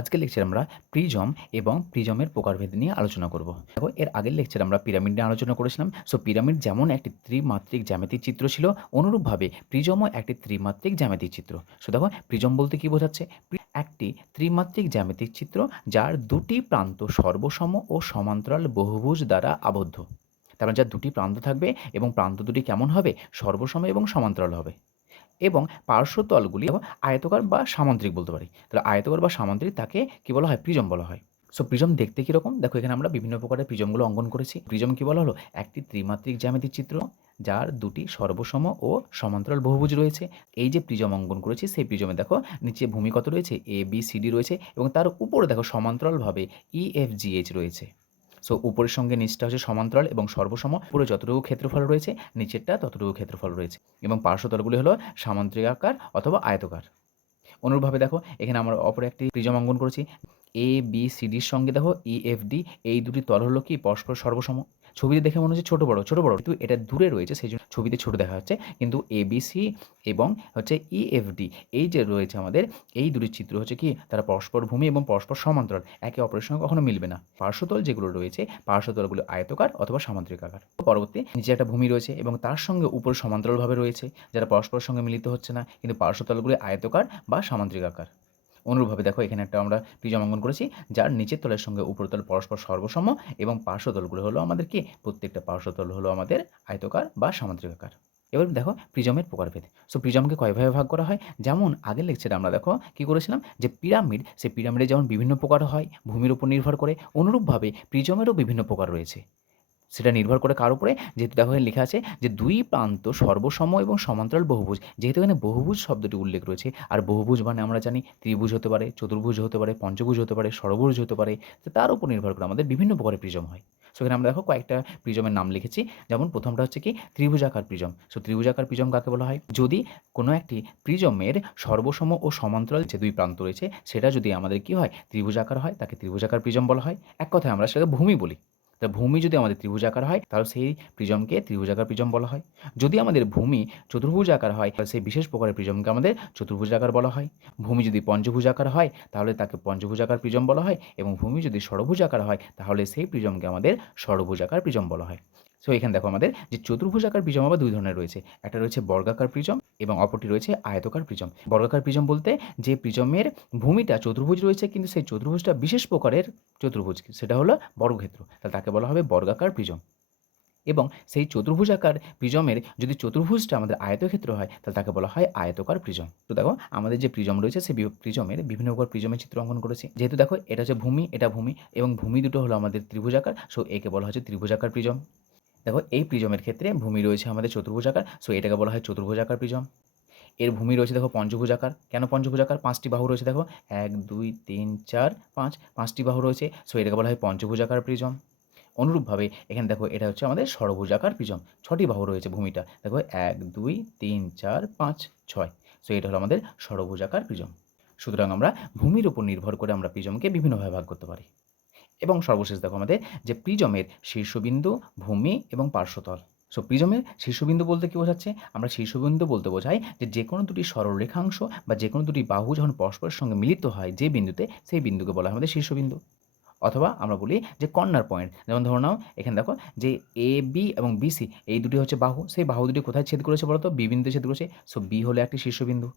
আজকের লেকচারে আমরা প্রিজম এবং প্রিজমের প্রকারভেদ নিয়ে আলোচনা করব। দেখো এর আগের লেকচারে আমরা পিরামিড নিয়ে আলোচনা করেছিলাম। সো পিরামিড যেমন একটি ত্রিমাত্রিক জ্যামিতিক চিত্র ছিল, অনুরূপভাবে প্রিজমও একটি ত্রিমাত্রিক জ্যামিতিক চিত্র। সো দেখো প্রিজম বলতে কি বোঝাচ্ছে? একটি ত্রিমাত্রিক জ্যামিতিক চিত্র যার দুটি প্রান্ত সর্বসম ও সমান্তরাল বহুভুজ দ্বারা আবদ্ধ। তার মানে যার দুটি প্রান্ত থাকবে এবং প্রান্ত দুটি কেমন হবে? সর্বসম এবং সমান্তরাল হবে। এবং পার্শ্বতলগুলি আয়তকার বা সামান্তরিক বলতে পারি। তাহলে আয়তকার বা সামান্তরিক তাকে কী বলা হয়? প্রিজম বলা হয়। সো প্রিজম দেখতে কীরকম? দেখো এখানে আমরা বিভিন্ন প্রকারের প্রিজমগুলো অঙ্কন করেছি। প্রিজম কী বলা হলো? একটি ত্রিমাত্রিক জ্যামিতিক চিত্র যার দুটি সর্বসম ও সমান্তরাল বহুভুজ রয়েছে। এই যে প্রিজম অঙ্কন করেছি সেই প্রিজমে দেখো নিচে ভূমি কত রয়েছে? ABCD রয়েছে এবং তার উপরে দেখো সমান্তরালভাবে EFGH রয়েছে। সো উপরের সঙ্গে নিচটা হচ্ছে সমান্তরাল এবং সর্বসম। উপরে যতটুকু ক্ষেত্রফল রয়েছে নিচেরটা ততটুকু ক্ষেত্রফল রয়েছে এবং পার্শ্বতলগুলি হলো সামান্তরিক আকার অথবা আয়তকার। অনুরূপভাবে দেখো এখানে আমরা অপর একটি প্রিজম অঙ্কন করেছি। ABCDর সঙ্গে দেখো EFD, এই দুটি তল হলো কি পরস্পর সর্বসম। ছবিতে দেখে মনে হচ্ছে ছোট বড় কিন্তু এটা দূরে রয়েছে সেই জন্য ছবিতে ছোট দেখা যাচ্ছে, কিন্তু ABC এবং হচ্ছে EFD এই যে রয়েছে আমাদের, এই দুটি চিত্র হচ্ছে কি তারা পরস্পর ভূমি এবং পরস্পর সমান্তরাল, একে অপরের সঙ্গে কখনো মিলবে না। পার্শ্বতল যেগুলো রয়েছে পার্শ্বতলগুলো আয়তকার অথবা সামান্তরিক আকার। পরবর্তী নিচে একটা ভূমি রয়েছে এবং তার সঙ্গে উপর সমান্তরালভাবে রয়েছে, যারা পরস্পরের সঙ্গে মিলিত হচ্ছে না, কিন্তু পার্শ্বতলগুলি আয়তকার বা সামান্তরিক আকার। অনুরূপভাবে দেখো এখানে একটা আমরা প্রিজম অঙ্কন করেছি যার নিচের তলের সঙ্গে উপরের তল পরস্পর সর্বসম এবং পার্শ্বতলগুলো হলো আমাদের কি? প্রত্যেকটা পার্শ্বতল হলো আমাদের আয়তকার বা সামান্তরিক আকার। এবার দেখো প্রিজমের প্রকারভেদ। সো প্রিজমকে কয়ভাবে ভাগ করা হয়? যেমন আগের লেকচারে আমরা দেখো কি করেছিলাম যে পিরামিড, সেই পিরামিডে যেমন বিভিন্ন প্রকার হয় ভূমির উপর নির্ভর করে, অনুরূপভাবে প্রিজমেরও বিভিন্ন প্রকার রয়েছে। সেটা নির্ভর করে কার উপরে? যেহেতু দেখো এখানে লেখা আছে যে দুই প্রান্ত সর্বসম এবং সমান্তরাল বহুভুজ, যেহেতু এখানে বহুভুজ শব্দটি উল্লেখ রয়েছে, আর বহুভুজ মানে আমরা জানি ত্রিভুজ হতে পারে, চতুর্ভুজ হতে পারে, পঞ্চভুজ হতে পারে, ষড়ভুজ হতে পারে। তো তার উপর নির্ভর করে আমাদের বিভিন্ন প্রকারের প্রিজম হয়। সো এখানে আমরা দেখো কয়েকটা প্রিজমের নাম লিখেছি। যেমন প্রথমটা হচ্ছে কি? ত্রিভুজাকার প্রিজম। সো ত্রিভুজাকার প্রিজম কাকে বলা হয়? যদি কোনো একটি প্রিজমের সর্বসম ও সমান্তরাল যে দুই প্রান্ত রয়েছে সেটা যদি আমাদের কি হয়? ত্রিভুজাকার হয়, তাকে ত্রিভুজাকার প্রিজম বলা হয়। এক কথায় আমরা সেটাকে ভূমি বলি। তা ভূমি যদি আমাদের ত্রিভুজাকার হয় তাহলে সেই প্রিজমকে ত্রিভুজাকার প্রিজম বলা হয়। যদি আমাদের ভূমি চতুর্ভুজাকার হয় তাহলে সেই বিশেষ প্রকারের প্রিজমকে আমাদের চতুর্ভুজাকার বলা হয়। ভূমি যদি পঞ্চভুজাকার হয় তাহলে তাকে পঞ্চভুজাকার প্রিজম বলা হয় এবং ভূমি যদি ষড়ভুজাকার হয় তাহলে সেই প্রিজমকে আমাদের ষড়ভুজাকার প্রিজম বলা হয়। সো এখানে দেখো আমাদের যে চতুর্ভুজাকার প্রিজম আবার দুই ধরনের রয়েছে। একটা রয়েছে বর্গাকার প্রিজম এবং অপরটি রয়েছে আয়তকার প্রিজম। বর্গাকার প্রিজম বলতে যে প্রিজমের ভূমিটা চতুর্ভুজ রয়েছে কিন্তু সেই চতুর্ভুজটা বিশেষ প্রকারের চতুর্ভুজ, সেটা হলো বর্গক্ষেত্র, তাহলে তাকে বলা হবে বর্গাকার প্রিজম। এবং সেই চতুর্ভুজাকার প্রিজমের যদি চতুর্ভুজটা আমাদের আয়তক্ষেত্র হয় তাহলে তাকে বলা হয় আয়তকার প্রিজম। তো দেখো আমাদের যে প্রিজম রয়েছে সেই প্রিজমের বিভিন্ন প্রকার প্রিজমের চিত্র অঙ্কন করেছি। যেহেতু দেখো এটা হচ্ছে ভূমি, এটা ভূমি এবং ভূমি দুটো হলো আমাদের ত্রিভুজাকার, সো একে বলা হচ্ছে ত্রিভুজাকার প্রিজম। দেখো এই প্রিজমের ক্ষেত্রে ভূমি রয়েছে আমাদের চতুর্ভুজাকার, সো এটাকে বলা হয় চতুর্ভুজাকার প্রিজম। এর ভূমি রয়েছে দেখো পঞ্চভুজাকার। কেন পঞ্চভুজাকার? 5টি বাহু রয়েছে দেখো, 1 2 3 4 5, 5টি বাহু রয়েছে, সো এটাকে বলা হয় পঞ্চভুজাকার প্রিজম। অনুরূপভাবে এখানে দেখো এটা হচ্ছে আমাদের ষড়ভুজাকার প্রিজম। 6টি বাহু রয়েছে ভূমিটা, দেখো 1 2 3 4 5 6, সো এটা হলো আমাদের ষড়ভুজাকার প্রিজম। সুতরাং আমরা ভূমির উপর নির্ভর করে আমরা প্রিজমকে বিভিন্নভাবে ভাগ করতে পারি। এবং সর্বশেষ দেখো আমাদের যে প্রিজমের শীর্ষবিন্দু, ভূমি এবং পার্শ্বতল। সো প্রিজমের শীর্ষবিন্দু বলতে কী বোঝাচ্ছে? আমরা শীর্ষবিন্দু বলতে বোঝাই যে কোনো দুটি সরল রেখাংশ বা যে কোনো দুটি বাহু যখন পরস্পরের সঙ্গে মিলিত হয় যে বিন্দুতে, সেই বিন্দুকে বলা হয় আমাদের শীর্ষবিন্দু। অথবা আমরা বলি যে কর্নার পয়েন্ট। যেমন ধরে নাও এখানে দেখো যে AB এবং BC এই দুটি হচ্ছে বাহু, সেই বাহু দুটি কোথায় ছেদ করেছে বলো তো? B বিন্দুতে ছেদ করেছে, সো B হলো একটি শীর্ষবিন্দু।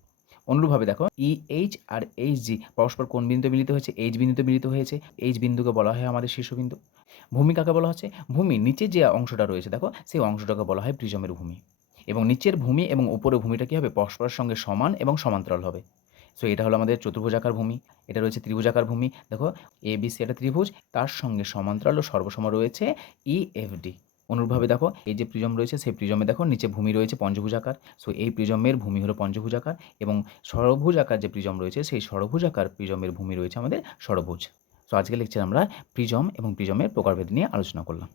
অনুরূপভাবে দেখো EH আর HG পরস্পর কোন বিন্দুতে মিলিত হয়েছে? H বিন্দুতে মিলিত হয়েছে, H বিন্দুকে বলা হয় আমাদের শীর্ষবিন্দু। ভূমি কাকে বলা হচ্ছে? ভূমি নিচে যে অংশটা রয়েছে দেখো সেই অংশটাকে বলা হয় প্রিজমের ভূমি। এবং নিচের ভূমি এবং উপরের ভূমিটা কী হবে? পরস্পরের সঙ্গে সমান এবং সমান্তরাল হবে। সো এটা হলো আমাদের চতুর্ভুজাকার ভূমি। এটা রয়েছে ত্রিভুজাকার ভূমি। দেখো ABC একটা ত্রিভুজ, তার সঙ্গে সমান্তরাল ও সর্বসম রয়েছে EFD। অনুরূপভাবে দেখো এই যে প্রিজম রয়েছে সেই প্রিজমে দেখো নিচে ভূমি রয়েছে পঞ্চভুজাকার, সো এই প্রিজমের ভূমি হলো পঞ্চভুজাকার এবং ষড়ভুজাকার যে প্রিজম রয়েছে সেই ষড়ভুজাকার প্রিজমের ভূমি রয়েছে আমাদের ষড়ভুজ। সো আজকের লেকচারে আমরা প্রিজম এবং প্রিজমের প্রকারভেদ নিয়ে আলোচনা করলাম।